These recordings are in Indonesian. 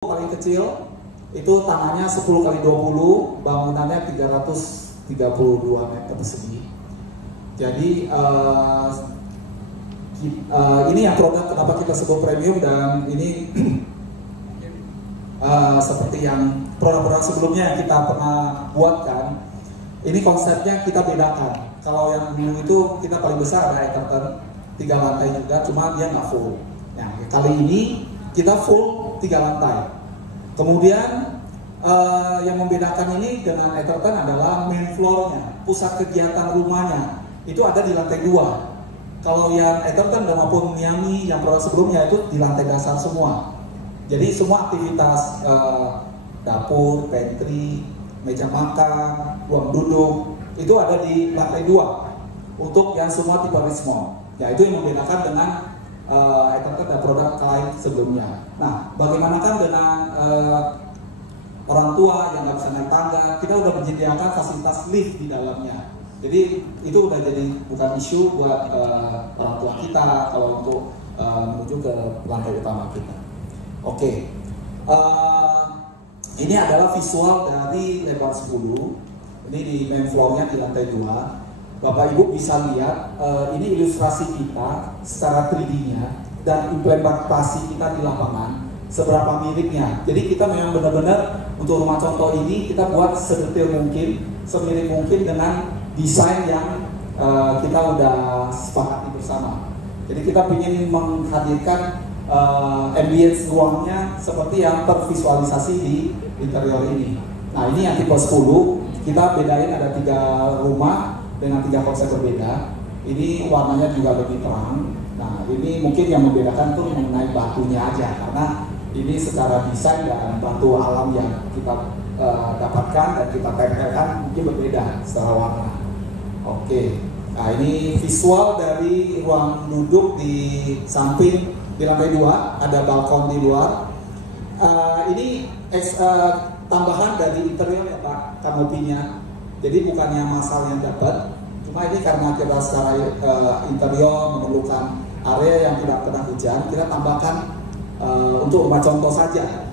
paling kecil itu tanahnya 10 kali 20, bangunannya 332 meter persegi. Jadi ini yang produk kenapa kita sebut premium, dan ini seperti yang produk-produk sebelumnya yang kita pernah buatkan. Ini konsepnya kita bedakan. Kalau yang dulu itu kita paling besar ada Egerton 3 lantai juga, cuma dia nggak full. Nah, kali ini kita full 3 lantai. Kemudian yang membedakan ini dengan Egerton adalah main floor-nya, pusat kegiatan rumahnya itu ada di lantai 2. Kalau yang Egerton dan maupun Miami yang produk sebelumnya itu di lantai dasar semua. Jadi semua aktivitas dapur, pantry, meja makan, ruang duduk itu ada di lantai 2 untuk yang semua tipe Richmond. Ya, itu yang membedakan dengan Egerton dan produk lain sebelumnya. Nah, bagaimana kan dengan orang tua yang nggak bisa naik tangga, kita udah menyediakan fasilitas lift di dalamnya. Jadi itu udah jadi bukan isu buat orang tua kita kalau untuk menuju ke lantai utama kita. Oke, ini adalah visual dari lebar 10. Ini di main floor-nya di lantai 2. Bapak Ibu bisa lihat ini ilustrasi kita secara 3D-nya dan implementasi kita di lapangan seberapa miripnya. Jadi kita memang benar-benar untuk rumah contoh ini kita buat sedetail mungkin, semirip mungkin dengan desain yang kita udah sepakati bersama. Jadi kita ingin menghadirkan ambience ruangnya seperti yang tervisualisasi di interior ini. Nah, ini yang tipe 10, kita bedain ada 3 rumah dengan 3 konsep berbeda. Ini warnanya juga lebih terang. Nah, ini mungkin yang membedakan tuh mengenai batunya aja, karena ini secara desain dan batu alam yang kita dapatkan dan kita tempelkan mungkin berbeda secara warna. Oke, nah ini visual dari ruang duduk di samping di lantai 2, ada balkon di luar. Ini tambahan dari interior ya Pak, kanopinya. Jadi bukannya masal yang dapat, cuma ini karena kita secara interior memerlukan area yang tidak kena hujan, kita tambahkan untuk rumah contoh saja,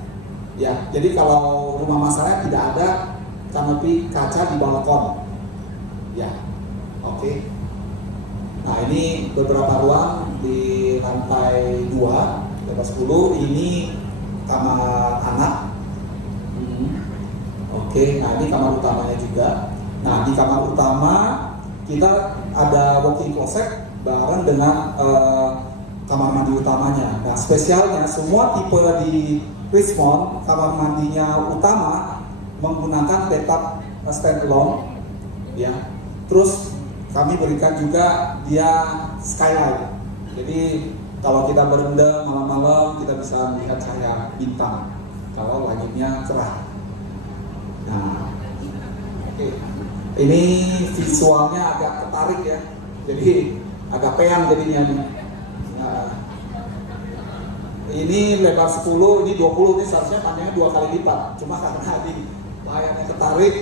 ya. Jadi kalau rumah masalahnya tidak ada kanopi kaca di balkon, ya. Oke. Nah, ini beberapa ruang di lantai 2, lebar 10. Ini kamar anak. Oke. Nah, ini kamar utamanya juga. Nah, di kamar utama kita ada walk-in closet bareng dengan kamar mandi utamanya. Nah, spesialnya semua tipe di Richmond kamar mandinya utama menggunakan bathtub standalone, ya. Terus kami berikan juga dia skylight. Jadi kalau kita berendam malam-malam kita bisa melihat cahaya bintang kalau langitnya cerah. Nah, oke. Ini visualnya agak ketarik ya. Jadi agak peang jadinya nih. Ini lebar 10, ini 20, ini seharusnya panjangnya 2 kali lipat. Cuma karena di layarnya ketarik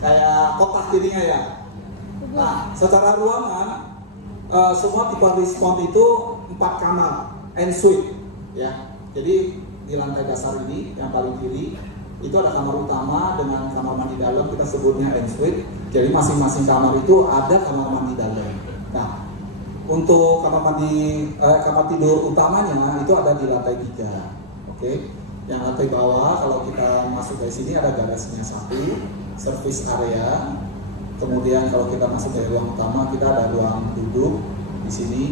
kayak kotak jadinya ya. Nah, secara ruangan semua tipe Richmond itu 4 kamar en suite ya. Jadi di lantai dasar ini yang paling kiri itu ada kamar utama dengan kamar mandi dalam, kita sebutnya en suite. Jadi masing-masing kamar itu ada kamar mandi dalam. Nah, untuk kamar tidur utamanya itu ada di lantai 3. Oke. Yang lantai bawah kalau kita masuk dari sini ada garasinya 1, service area. Kemudian kalau kita masuk dari ruang utama kita ada ruang duduk. Di sini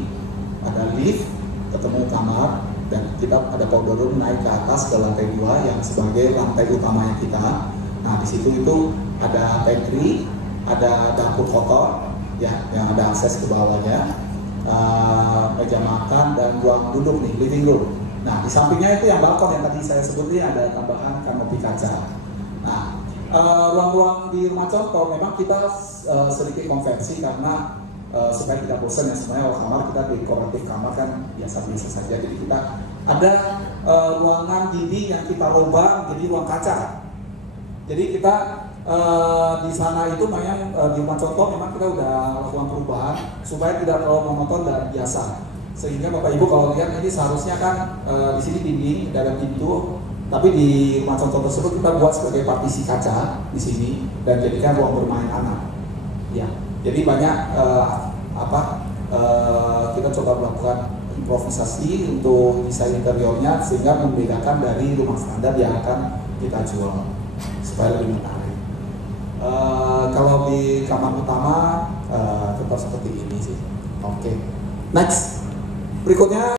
ada lift ketemu kamar, dan kita ada powder room naik ke atas ke lantai 2 yang sebagai lantai utamanya kita. Nah, di situ itu ada pantry, ada dapur kotor ya yang ada akses ke bawahnya. Meja makan dan ruang duduk nih, living room. Nah, di sampingnya itu yang balkon yang tadi saya sebutin ada tambahan kanopi kaca. Nah, ruang-ruang di rumah contoh memang kita sedikit konversi karena supaya tidak bosan ya. Sebenarnya kalau kamar kita dekoratif kamar kan biasa-biasa saja. Jadi kita ada ruangan dinding yang kita rombak jadi ruang kaca. Jadi kita di sana itu memang di rumah contoh memang kita udah lakukan perubahan supaya tidak terlalu monoton dan biasa. Sehingga Bapak Ibu kalau lihat ini seharusnya kan di sini dinding, ada pintu Tapi di rumah contoh tersebut kita buat sebagai partisi kaca di sini dan jadikan ruang bermain anak. Ya, jadi banyak kita coba melakukan improvisasi untuk desain interiornya sehingga membedakan dari rumah standar yang akan kita jual supaya lebih menarik. Kalau di kamar utama tetap seperti ini sih. Oke. Next, berikutnya.